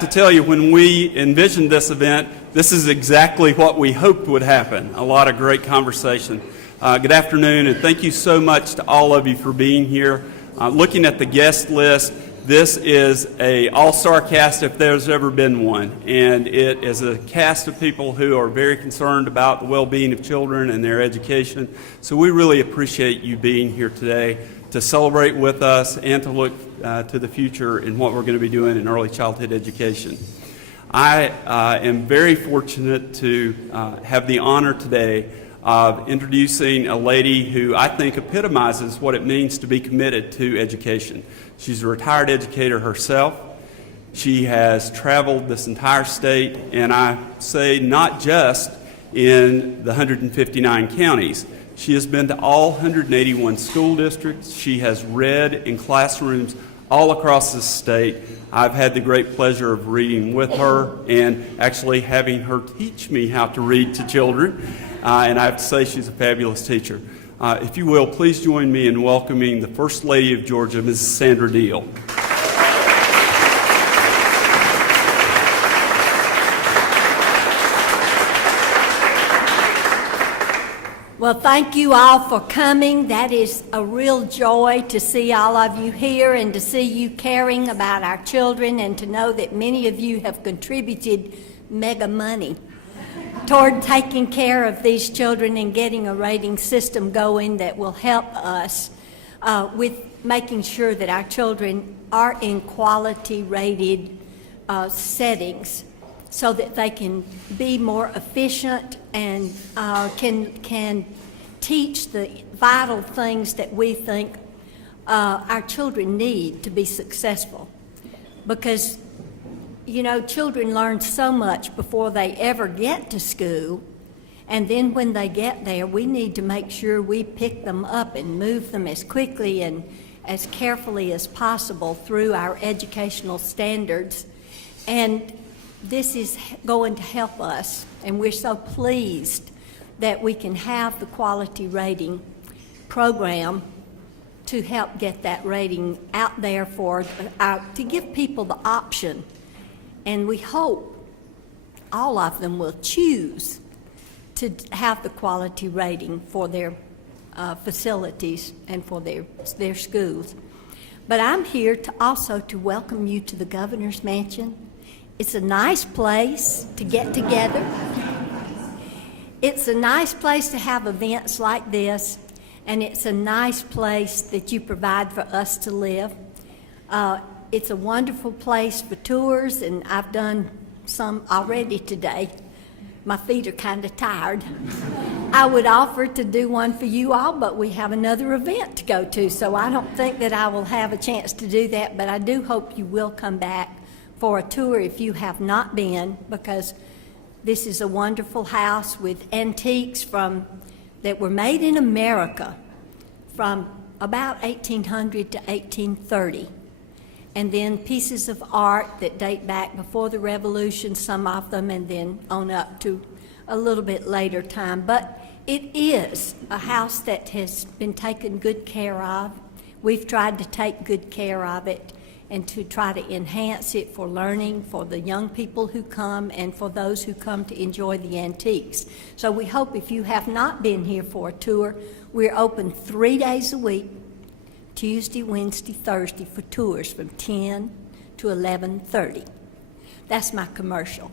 have to tell you, when we envisioned this event, this is exactly what we hoped would happen. A lot of great conversation. Good afternoon, and thank you so much to all of you for being here. Looking at the guest list, this is an all-star cast if there's ever been one, and it is a cast of people who are very concerned about the well-being of children and their education. So we really appreciate you being here today to celebrate with us and to look to the future in what we're going to be doing in early childhood education. I am very fortunate to have the honor today of introducing a lady who I think epitomizes what it means to be committed to education. She's a retired educator herself. She has traveled this entire state, and I say not just in the 159 counties. She has been to all 181 school districts. She has read in classrooms all across the state. I've had the great pleasure of reading with her and actually having her teach me how to read to children. And I have to say she's a fabulous teacher. If you will, please join me in welcoming the First Lady of Georgia, Mrs. Sandra Deal. Well, thank you all for coming. That is a real joy to see all of you here and to see you caring about our children and to know that many of you have contributed mega money toward taking care of these children and getting a rating system going that will help us with making sure that our children are in quality rated settings so that they can be more efficient and can teach the vital things that we think our children need to be successful. Because, you know, children learn so much before they ever get to school, and then when they get there, we need to make sure we pick them up and move them as quickly and as carefully as possible through our educational standards. And this is going to help us, and we're so pleased that we can have the quality rating program to help get that rating out there for to give people the option. And we hope all of them will choose to have the quality rating for their facilities and for their schools. But I'm here to also to welcome you to the Governor's Mansion. It's a nice place to get together. It's a nice place to have events like this, and it's a nice place that you provide for us to live. It's a wonderful place for tours, and I've done some already today. My feet are kind of tired. I would offer to do one for you all, but we have another event to go to, so I don't think that I will have a chance to do that, but I do hope you will come back for a tour if you have not been, because this is a wonderful house with antiques that were made in America from about 1800 to 1830. And then pieces of art that date back before the Revolution, some of them, and then on up to a little bit later time. But it is a house that has been taken good care of. We've tried to take good care of it and to try to enhance it for learning for the young people who come and for those who come to enjoy the antiques. So we hope if you have not been here for a tour, we're open 3 days a week, Tuesday, Wednesday, Thursday, for tours from 10 to 11:30. That's my commercial.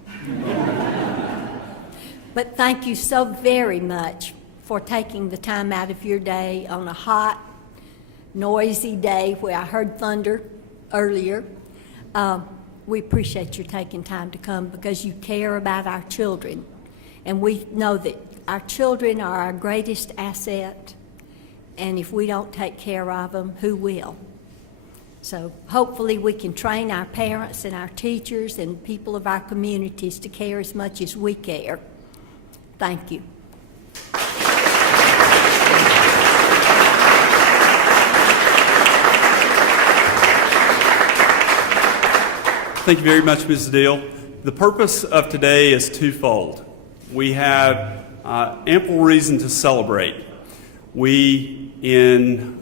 But thank you so very much for taking the time out of your day on a hot, noisy day where I heard thunder earlier. We appreciate you taking time to come because you care about our children. And we know that our children are our greatest asset. And if we don't take care of them, who will? So hopefully we can train our parents and our teachers and people of our communities to care as much as we care. Thank you. Thank you very much, Ms. Deal. The purpose of today is twofold. We have ample reason to celebrate. We, in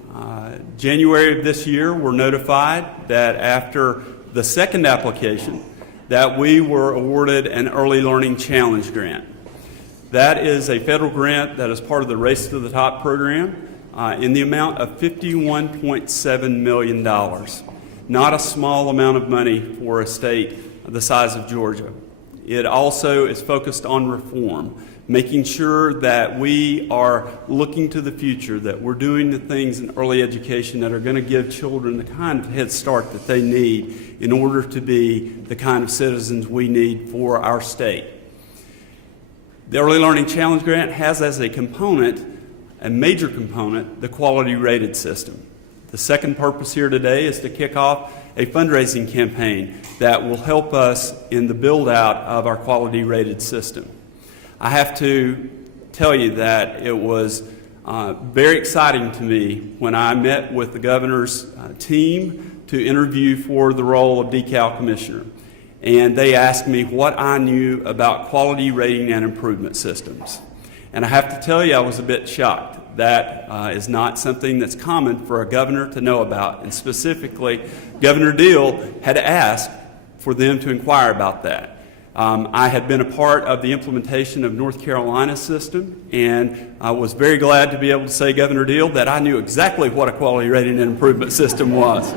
January of this year, were notified that after the second application, that we were awarded an Early Learning Challenge grant. That is a federal grant that is part of the Race to the Top program in the amount of $51.7 million. Not a small amount of money for a state the size of Georgia. It also is focused on reform, making sure that we are looking to the future, that we're doing the things in early education that are going to give children the kind of head start that they need in order to be the kind of citizens we need for our state. The Early Learning Challenge Grant has as a component, a major component, the quality rated system. The second purpose here today is to kick off a fundraising campaign that will help us in the build out of our quality rated system. I have to tell you that it was very exciting to me when I met with the governor's team to interview for the role of DECAL commissioner. And they asked me what I knew about quality rating and improvement systems. And I have to tell you, I was a bit shocked. That is not something that's common for a governor to know about. And specifically, Governor Deal had asked for them to inquire about that. I had been a part of the implementation of North Carolina's system, and I was very glad to be able to say, Governor Deal, that I knew exactly what a quality rating and improvement system was.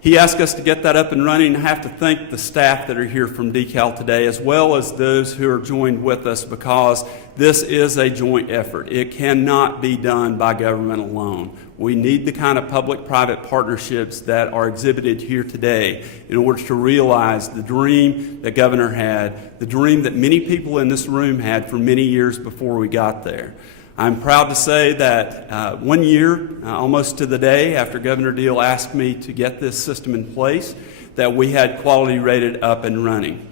He asked us to get that up and running. I have to thank the staff that are here from DECAL today, as well as those who are joined with us, because this is a joint effort. It cannot be done by government alone. We need the kind of public-private partnerships that are exhibited here today in order to realize the dream that Governor had, the dream that many people in this room had for many years before we got there. I'm proud to say that 1 year, almost to the day after Governor Deal asked me to get this system in place, that we had quality rated up and running.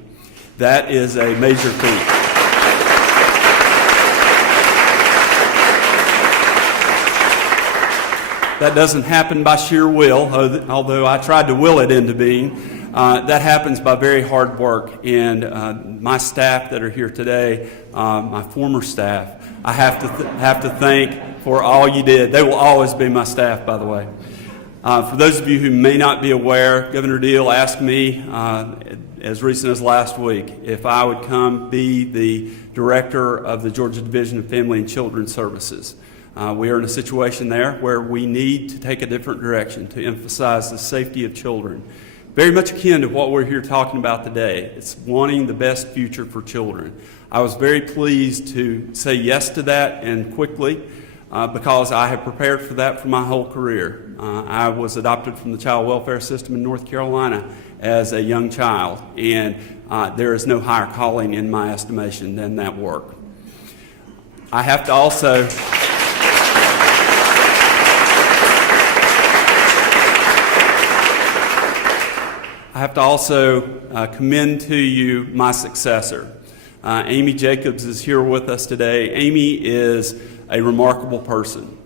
That is a major feat. That doesn't happen by sheer will, although I tried to will it into being. That happens by very hard work, and my staff that are here today, my former staff, I have to thank for all you did. They will always be my staff, by the way. For those of you who may not be aware, Governor Deal asked me as recent as last week if I would come be the director of the Georgia Division of Family and Children's Services. We are in a situation there where we need to take a different direction to emphasize the safety of children. Very much akin to what we're here talking about today. It's wanting the best future for children. I was very pleased to say yes to that, and quickly, because I have prepared for that for my whole career. I was adopted from the child welfare system in North Carolina as a young child, and there is no higher calling in my estimation than that work. I have to also commend to you my successor. Amy Jacobs is here with us today. Amy is a remarkable person.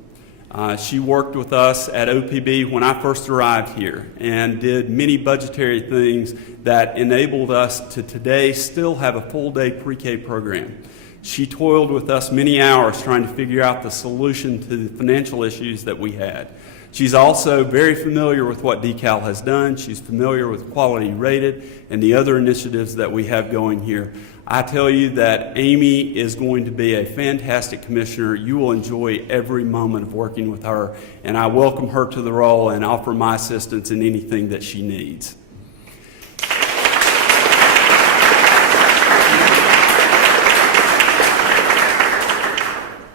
She worked with us at OPB when I first arrived here and did many budgetary things that enabled us to today still have a full-day pre-K program. She toiled with us many hours trying to figure out the solution to the financial issues that we had. She's also very familiar with what DECAL has done. She's familiar with quality rated and the other initiatives that we have going here. I tell you that Amy is going to be a fantastic commissioner. You will enjoy every moment of working with her, and I welcome her to the role and offer my assistance in anything that she needs.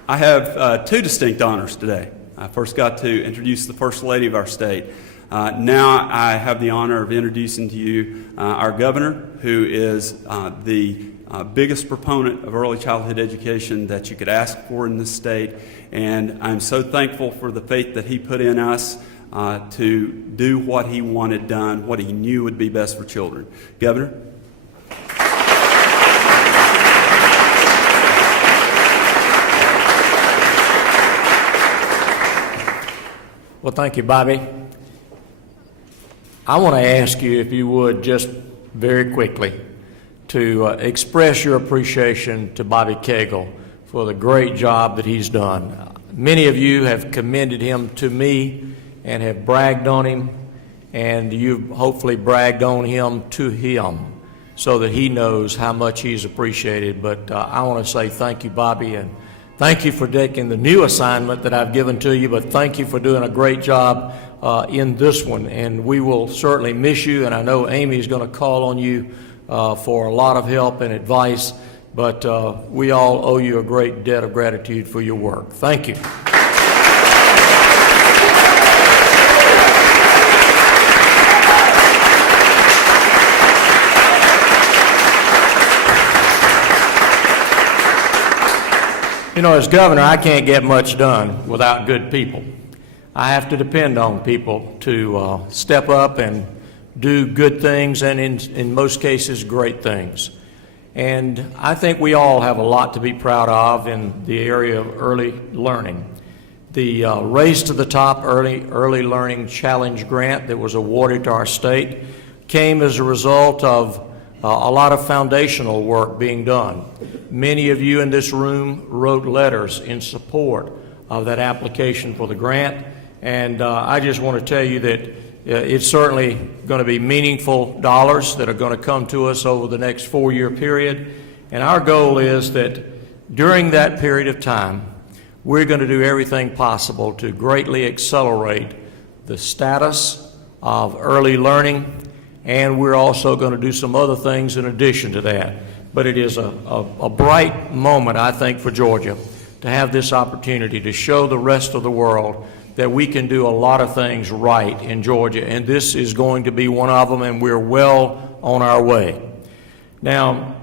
I have two distinct honors today. I first got to introduce the First Lady of our state. Now I have the honor of introducing to you our governor, who is the biggest proponent of early childhood education that you could ask for in this state. And I'm so thankful for the faith that he put in us to do what he wanted done, what he knew would be best for children. Governor? Well, thank you, Bobby. I want to ask you, if you would, just very quickly, to express your appreciation to Bobby Cagle for the great job that he's done. Many of you have commended him to me and have bragged on him, and you've hopefully bragged on him to him so that he knows how much he's appreciated. But I want to say thank you, Bobby, and thank you for taking the new assignment that I've given to you, but thank you for doing a great job in this one. And we will certainly miss you, and I know Amy's going to call on you for a lot of help and advice, but we all owe you a great debt of gratitude for your work. Thank you. You know, as governor, I can't get much done without good people. I have to depend on people to step up and do good things, and in most cases, great things. And I think we all have a lot to be proud of in the area of early learning. The Race to the Top Early Learning Challenge grant that was awarded to our state came as a result of a lot of foundational work being done. Many of you in this room wrote letters in support of that application for the grant, and I just want to tell you that it's certainly going to be meaningful dollars that are going to come to us over the next 4-year period, and our goal is that during that period of time, we're going to do everything possible to greatly accelerate the status of early learning, and we're also going to do some other things in addition to that. But it is a bright moment, I think, for Georgia to have this opportunity to show the rest of the world that we can do a lot of things right in Georgia, and this is going to be one of them, and we're well on our way. Now,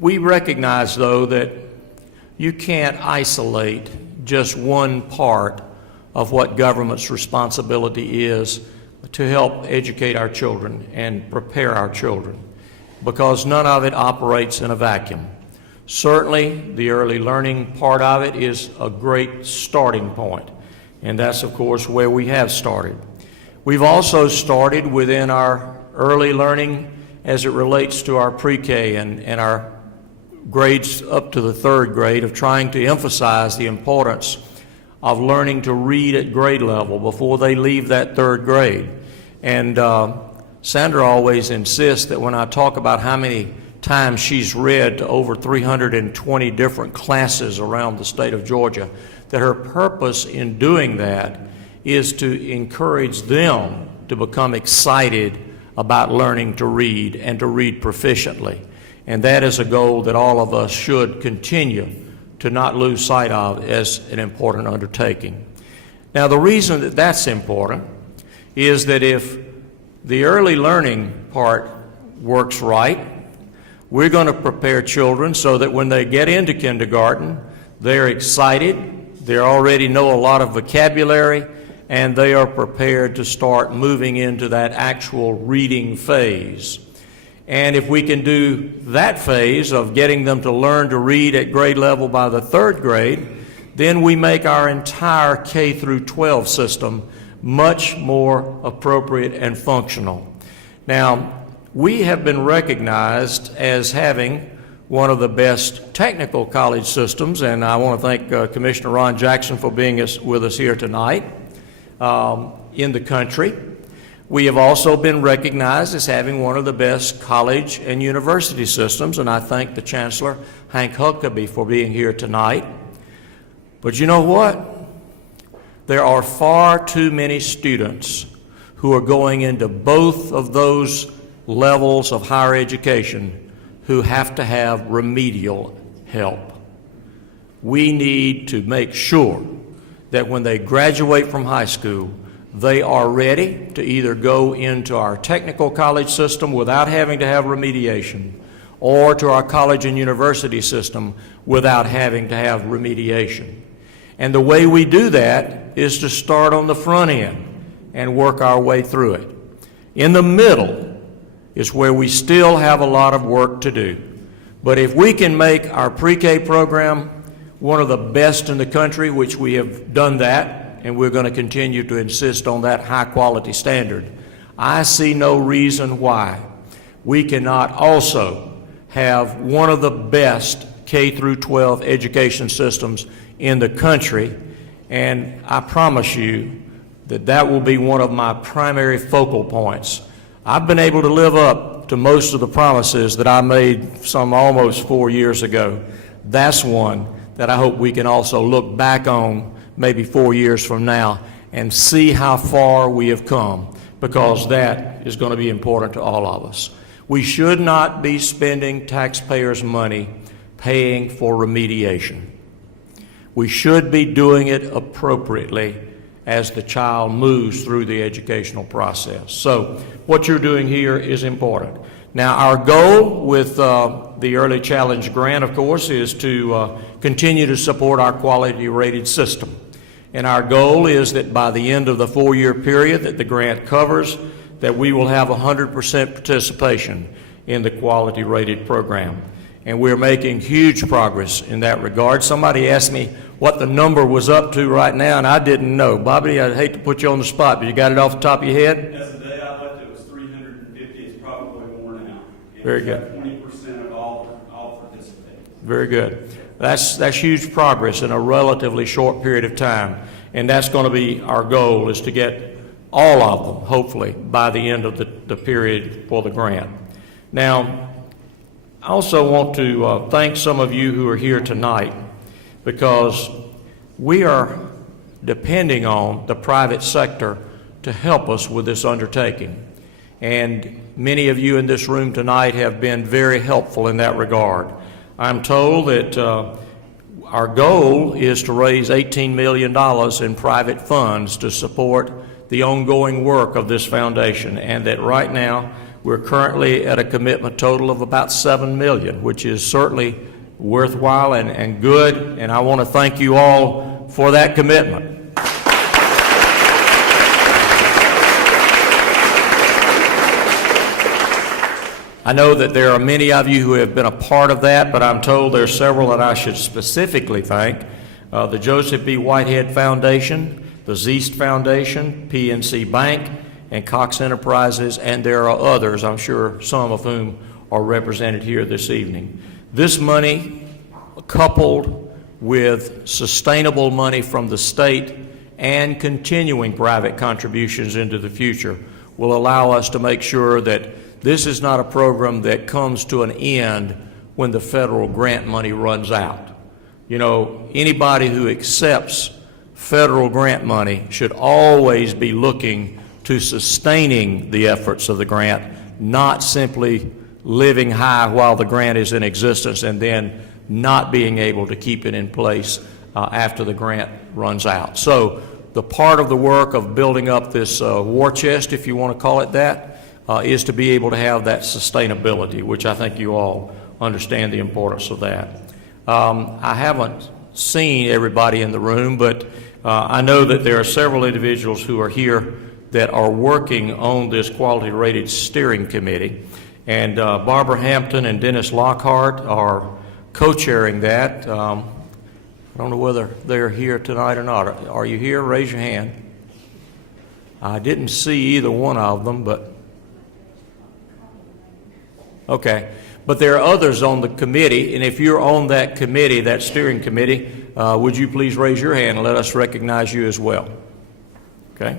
we recognize, though, that you can't isolate just one part of what government's responsibility is to help educate our children and prepare our children, because none of it operates in a vacuum. Certainly, the early learning part of it is a great starting point, and that's, of course, where we have started. We've also started within our early learning as it relates to our pre-K and our grades up to the 3rd grade, of trying to emphasize the importance of learning to read at grade level before they leave that 3rd grade. And Sandra always insists that when I talk about how many times she's read to over 320 different classes around the state of Georgia, that her purpose in doing that is to encourage them to become excited about learning to read and to read proficiently. And that is a goal that all of us should continue to not lose sight of as an important undertaking. Now, the reason that that's important is that if the early learning part works right, we're going to prepare children so that when they get into kindergarten, they're excited, they already know a lot of vocabulary, and they are prepared to start moving into that actual reading phase. And if we can do that phase of getting them to learn to read at grade level by the 3rd grade, then we make our entire K through 12 system much more appropriate and functional. Now, we have been recognized as having one of the best technical college systems, and I want to thank Commissioner Ron Jackson for being with us here tonight in the country. We have also been recognized as having one of the best college and university systems, and I thank the Chancellor, Hank Huckabee, for being here tonight. But you know what? There are far too many students who are going into both of those levels of higher education who have to have remedial help. We need to make sure that when they graduate from high school, they are ready to either go into our technical college system without having to have remediation, or to our college and university system without having to have remediation. And the way we do that is to start on the front end and work our way through it. In the middle is where we still have a lot of work to do. But if we can make our pre-K program one of the best in the country, which we have done that, and we're going to continue to insist on that high-quality standard, I see no reason why we cannot also have one of the best K through 12 education systems in the country. And I promise you, that will be one of my primary focal points. I've been able to live up to most of the promises that I made some almost 4 years ago. That's one that I hope we can also look back on maybe 4 years from now and see how far we have come, because that is going to be important to all of us. We should not be spending taxpayers' money paying for remediation. We should be doing it appropriately as the child moves through the educational process. So what you're doing here is important. Now, our goal with the Early Challenge Grant, of course, is to continue to support our quality-rated system. And our goal is that by the end of the 4-year period that the grant covers, that we will have 100% participation in the quality-rated program. And we're making huge progress in that regard. Somebody asked me what the number was up to right now, and I didn't know. Bobby, I'd hate to put you on the spot, but you got it off the top of your head? As the day I left, it was 350. It's probably more now. Very good. 20% of all participants. Very good. That's huge progress in a relatively short period of time, and that's going to be our goal, is to get all of them, hopefully, by the end of the period for the grant. Now, I also want to thank some of you who are here tonight, because we are depending on the private sector to help us with this undertaking. And many of you in this room tonight have been very helpful in that regard. I'm told that our goal is to raise $18 million in private funds to support the ongoing work of this foundation, and that right now we're currently at a commitment total of about $7 million, which is certainly worthwhile and good, and I want to thank you all for that commitment. I know that there are many of you who have been a part of that, but I'm told there are several that I should specifically thank. The Joseph B. Whitehead Foundation, the Zeist Foundation, PNC Bank, and Cox Enterprises, and there are others, I'm sure some of whom are represented here this evening. This money, coupled with sustainable money from the state and continuing private contributions into the future, will allow us to make sure that this is not a program that comes to an end when the federal grant money runs out. You know, anybody who accepts federal grant money should always be looking to sustaining the efforts of the grant, not simply living high while the grant is in existence and then not being able to keep it in place after the grant runs out. So the part of the work of building up this war chest, if you want to call it that, is to be able to have that sustainability, which I think you all understand the importance of that. I haven't seen everybody in the room, but I know that there are several individuals who are here that are working on this quality rated steering committee. And Barbara Hampton and Dennis Lockhart are co-chairing that. I don't know whether they're here tonight or not. Are you here? Raise your hand. I didn't see either one of them, but okay. But there are others on the committee, and if you're on that committee, that steering committee, would you please raise your hand and let us recognize you as well? Okay.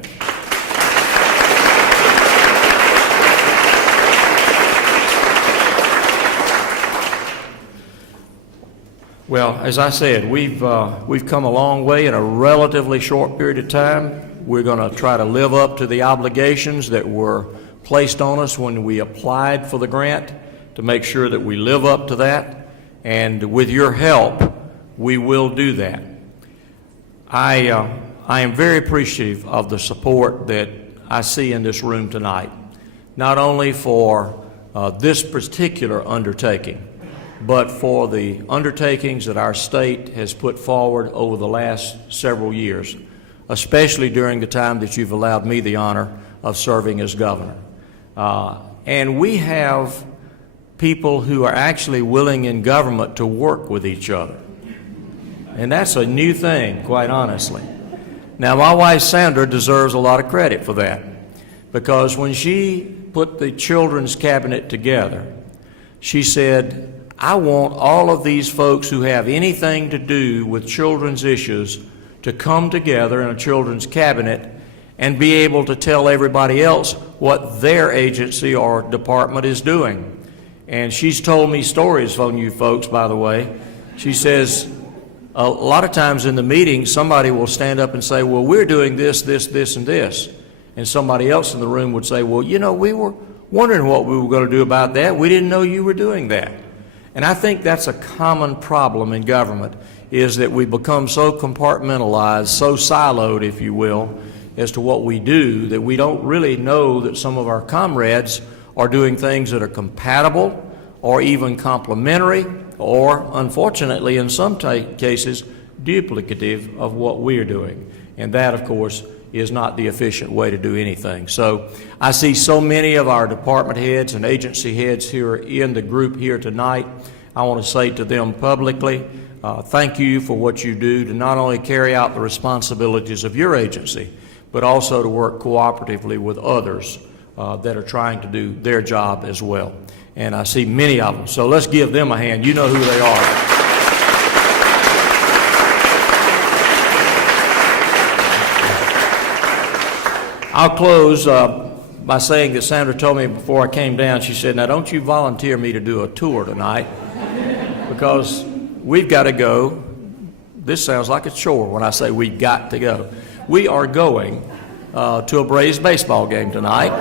Well, as I said, we've come a long way in a relatively short period of time. We're going to try to live up to the obligations that were placed on us when we applied for the grant, to make sure that we live up to that, and with your help, we will do that. I am very appreciative of the support that I see in this room tonight, not only for this particular undertaking, but for the undertakings that our state has put forward over the last several years, especially during the time that you've allowed me the honor of serving as governor. And we have people who are actually willing in government to work with each other. And that's a new thing, quite honestly. Now, my wife Sandra deserves a lot of credit for that, because when she put the children's cabinet together, she said, I want all of these folks who have anything to do with children's issues to come together in a children's cabinet and be able to tell everybody else what their agency or department is doing. And she's told me stories from you folks, by the way. She says, a lot of times in the meeting, somebody will stand up and say, well, we're doing this, this, this, and this. And somebody else in the room would say, well, you know, we were wondering what we were going to do about that. We didn't know you were doing that. And I think that's a common problem in government, is that we become so compartmentalized, so siloed, if you will, as to what we do, that we don't really know that some of our comrades are doing things that are compatible or even complementary or, unfortunately, in some cases, duplicative of what we're doing. And that, of course, is not the efficient way to do anything. So I see so many of our department heads and agency heads here in the group here tonight. I want to say to them publicly, thank you for what you do to not only carry out the responsibilities of your agency, but also to work cooperatively with others that are trying to do their job as well. And I see many of them. So let's give them a hand. You know who they are. I'll close by saying that Sandra told me before I came down, she said, now don't you volunteer me to do a tour tonight, because we've got to go. This sounds like a chore when I say we've got to go. We are going to a Braves baseball game tonight.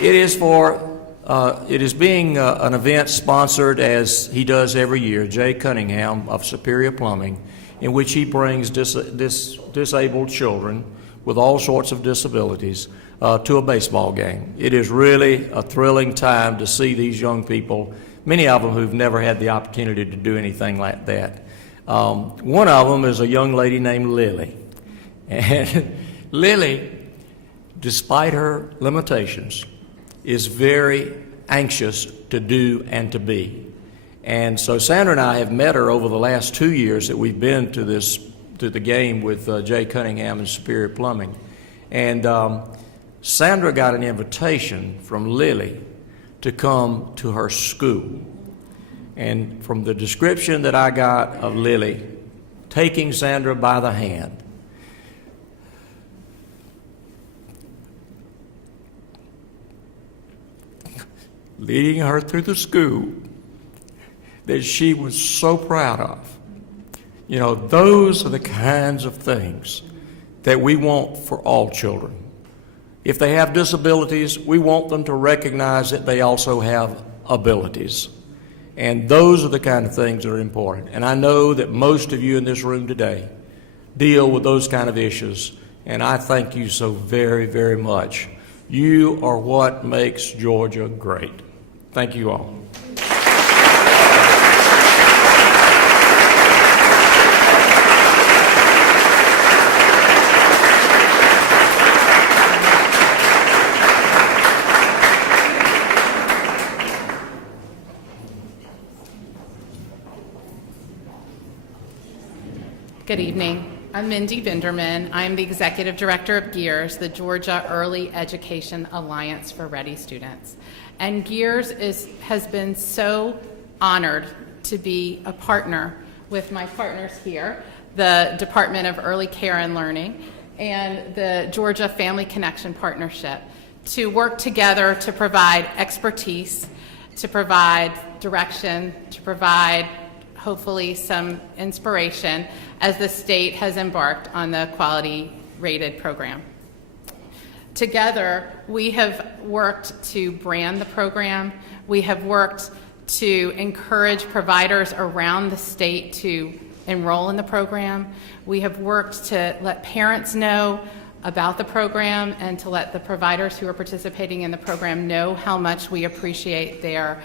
It is being an event sponsored, as he does every year, Jay Cunningham of Superior Plumbing, in which he brings disabled children with all sorts of disabilities to a baseball game. It is really a thrilling time to see these young people, many of them who've never had the opportunity to do anything like that. One of them is a young lady named Lily. And Lily, despite her limitations, is very anxious to do and to be. And so Sandra and I have met her over the last 2 years that we've been to the game with Jay Cunningham and Superior Plumbing. And Sandra got an invitation from Lily to come to her school. And from the description that I got of Lily, taking Sandra by the hand, leading her through the school that she was so proud of. You know, those are the kinds of things that we want for all children. If they have disabilities, we want them to recognize that they also have abilities. And those are the kind of things that are important. And I know that most of you in this room today deal with those kind of issues, and I thank you so very, very much. You are what makes Georgia great. Thank you all. Good evening. I'm Mindy Binderman. I'm the Executive Director of GEEARS, the Georgia Early Education Alliance for Ready Students. And GEEARS has been so honored to be a partner with my partners here, the Department of Early Care and Learning and the Georgia Family Connection Partnership, to work together to provide expertise, to provide direction, to provide hopefully some inspiration as the state has embarked on the quality rated program. Together, we have worked to brand the program. We have worked to encourage providers around the state to enroll in the program. We have worked to let parents know about the program and to let the providers who are participating in the program know how much we appreciate their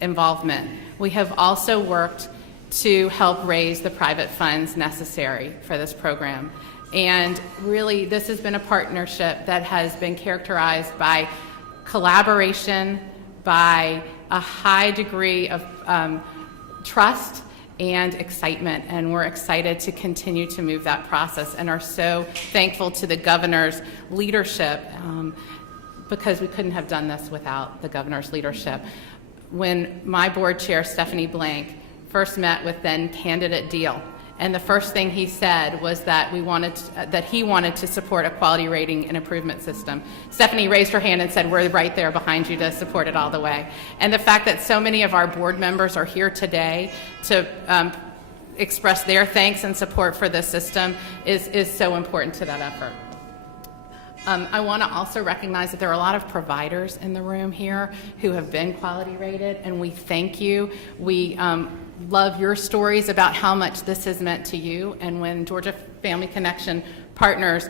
involvement. We have also worked to help raise the private funds necessary for this program. And really, this has been a partnership that has been characterized by collaboration, by a high degree of trust and excitement. And we're excited to continue to move that process and are so thankful to the governor's leadership because we couldn't have done this without the governor's leadership. When my board chair, Stephanie Blank, first met with then candidate Deal And the first thing he said was that he wanted to support a quality rating and improvement system. Stephanie raised her hand and said, we're right there behind you to support it all the way. And the fact that so many of our board members are here today to express their thanks and support for this system is so important to that effort. I want to also recognize that there are a lot of providers in the room here who have been quality rated, and we thank you. We love your stories about how much this has meant to you, and when Georgia Family Connection partners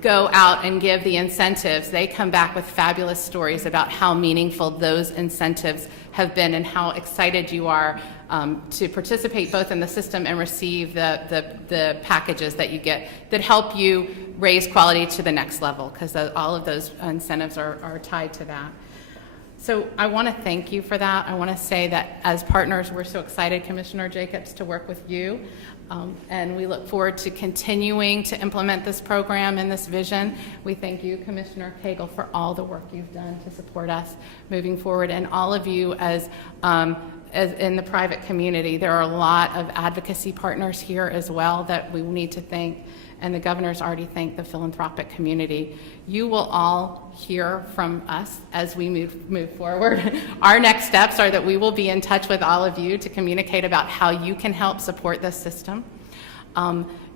go out and give the incentives, they come back with fabulous stories about how meaningful those incentives have been and how excited you are to participate both in the system and receive the packages that you get that help you raise quality to the next level, because all of those incentives are tied to that. So I want to thank you for that. I want to say that as partners, we're so excited, Commissioner Jacobs, to work with you. And we look forward to continuing to implement this program and this vision. We thank you, Commissioner Cagle, for all the work you've done to support us moving forward, and all of you as in the private community. There are a lot of advocacy partners here as well that we need to thank, and the governor's already thanked the philanthropic community. You will all hear from us as we move forward. Our next steps are that we will be in touch with all of you to communicate about how you can help support this system.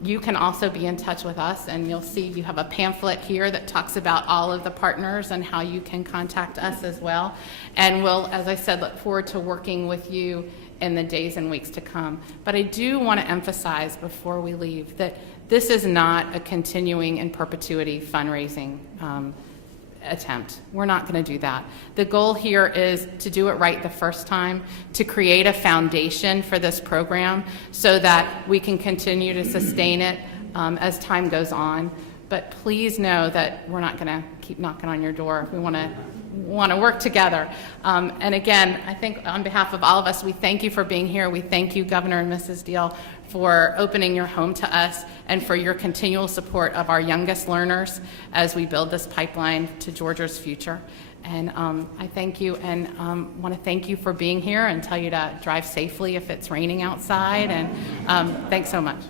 You can also be in touch with us, and you'll see you have a pamphlet here that talks about all of the partners and how you can contact us as well. And we'll, as I said, look forward to working with you in the days and weeks to come. But I do want to emphasize before we leave that this is not a continuing in perpetuity fundraising attempt. We're not going to do that. The goal here is to do it right the first time, to create a foundation for this program so that we can continue to sustain it as time goes on. But please know that we're not going to keep knocking on your door. We want to work together. And again, I think on behalf of all of us, we thank you for being here. We thank you, Governor and Mrs. Deal, for opening your home to us and for your continual support of our youngest learners as we build this pipeline to Georgia's future. And I thank you, and want to thank you for being here and tell you to drive safely if it's raining outside. And thanks so much.